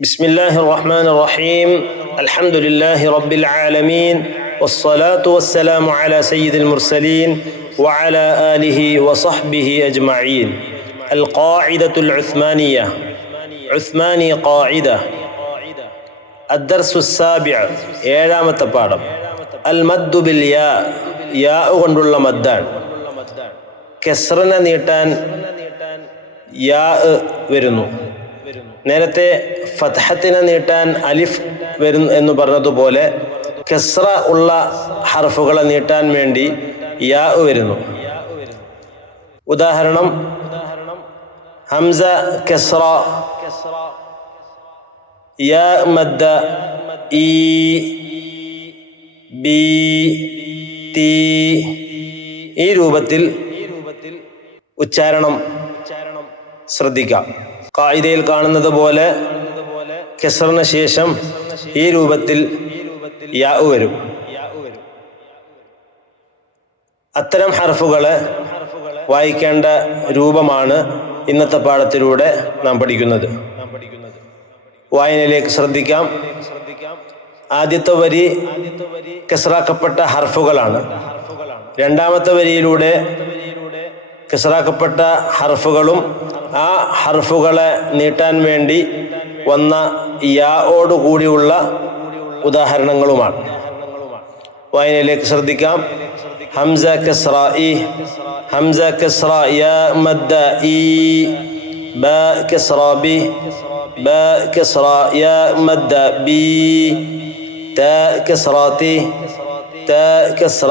بسم الله الرحمن الرحيم الحمد لله رب العالمين والصلاة والسلام على سيد المرسلين وعلى آله وصحبه أجمعين. القاعدة العثمانية عثماني قاعدة. الدرس السابع ഏഴാമത്തെ പാഠം. المد بالياء യാ കൊണ്ടുള്ള മദ്ദാൻ. കെസ്റിനെ നീട്ടാൻ യാ വരുന്നു. നേരത്തെ ഫത്ഹത്തിനെ നീട്ടാൻ അലിഫ് വരുന്നു എന്ന് പറഞ്ഞതുപോലെ കെസ്റ ഉള്ള ഹർഫുകളെ നീട്ടാൻ വേണ്ടി യാ വരുന്നു. ഉദാഹരണം ഹംസ കെസ്റ, യാ മദ്ദ ഈ ബി തി. ഈ രൂപത്തിൽ ഉച്ചാരണം ശ്രദ്ധിക്കാം. ഖായിദയിൽ കാണുന്നത് പോലെ കെസ്റിന് ശേഷം ഈ രൂപത്തിൽ യാ വരും. അത്തരം ഹർഫുകളെ വായിക്കേണ്ട രൂപമാണ് ഇന്നത്തെ പാഠത്തിലൂടെ നാം പഠിക്കുന്നത്. വായനയിലേക്ക് ശ്രദ്ധിക്കാം. ആദ്യത്തെ വരി കെസ്റാക്കപ്പെട്ട ഹർഫുകളാണ്. രണ്ടാമത്തെ വരിയിലൂടെ കെസ്റാക്കപ്പെട്ട ഹർഫുകളും ആ ഹർഫുകളെ നീട്ടാൻ വേണ്ടി വന്ന യാഓട് കൂടിയുള്ള ഉദാഹരണങ്ങളുമാണ്. വായനയിലേക്ക് ശ്രദ്ധിക്കാം. ഹംസ കസ്റ ഇ, ഹംസ കസ്റ യാ മദ്ദ ഈ, ബ കസ്റ ബി, ബ കസ്റ യാ മദ്ദ ബി, ത കസ്റ തി, ത കസ്റ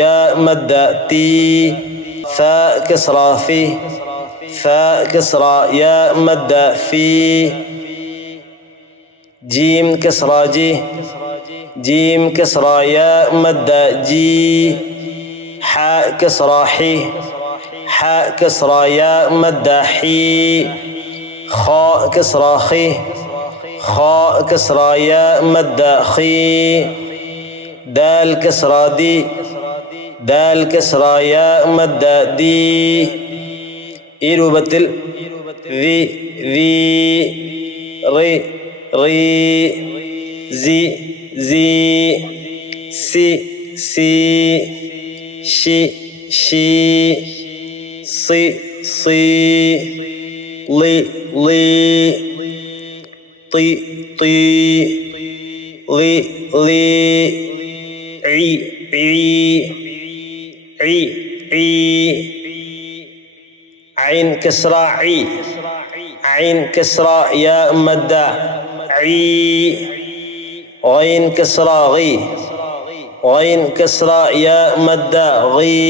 യാ മദ്ദ തി, ث كسرى في، ث كسرى يا مد في، جيم كسرى جي، جيم كسرى يا مد جي، حاء كسرى حي، حاء كسرى يا مد حي، خاء كسرى خي، خاء كسرى يا مد خي، دال كسرى دي، ദാൽ കസ്റ യാ മദ്ദ ദി. ഈ രൂപത്തിൽ ദി ദി റി റി സി സി സി സി ഷി ഷി സി സി ലി ലി തി തി ലി ലി ഇ ഇ عي عي. عين كسرى عي، عين كسرى يا مد عي، غين كسرى غي، غين كسرى يا مد غي،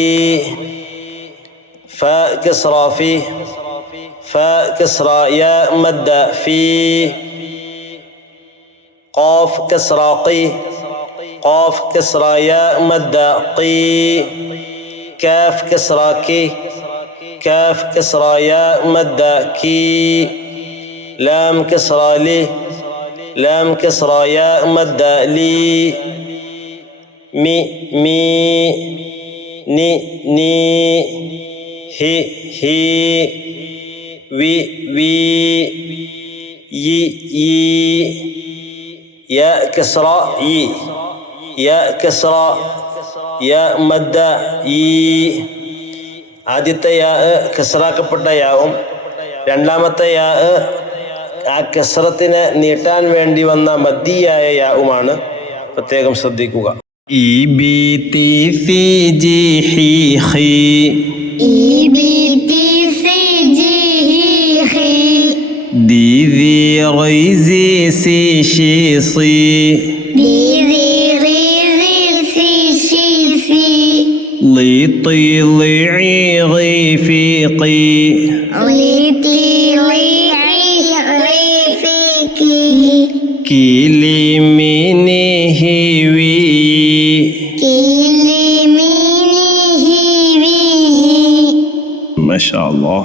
فاء كسرى في، فاء كسرى يا مد في، قاف كسرى قي، قاف كسرى يا مد قي، كاف كسرى كي، كاف كسرى يا مد كي، لام كسرى لي، لام كسرى يا مد لي، مي مي، ني ني، هي هي، وي وي، يي يي، يا كسرى يي، يا كسرى യാ മദ്ദ ഈ. ആദ്യത്തെ യാ കെസ്റാക്കപ്പെട്ട യാവും രണ്ടാമത്തെ യാ ആ കെസ്റത്തിനെ നീട്ടാൻ വേണ്ടി വന്ന മദ്ദിയായ യാവുമാണ്. പ്രത്യേകം ശ്രദ്ധിക്കുക. ഇ ബി തി സി ജി ഹി ഹി, ഇ ബി തി സി ജി ഹി ഹി, ദി ദി റൈ സി സി ഷി സി, ദി ദി റി സി സി സി, لي طي لعي غي في قي، لي طي لعي غي في كي، كي لي ميني هي وي، كي لي ميني هي وي. ما شاء الله.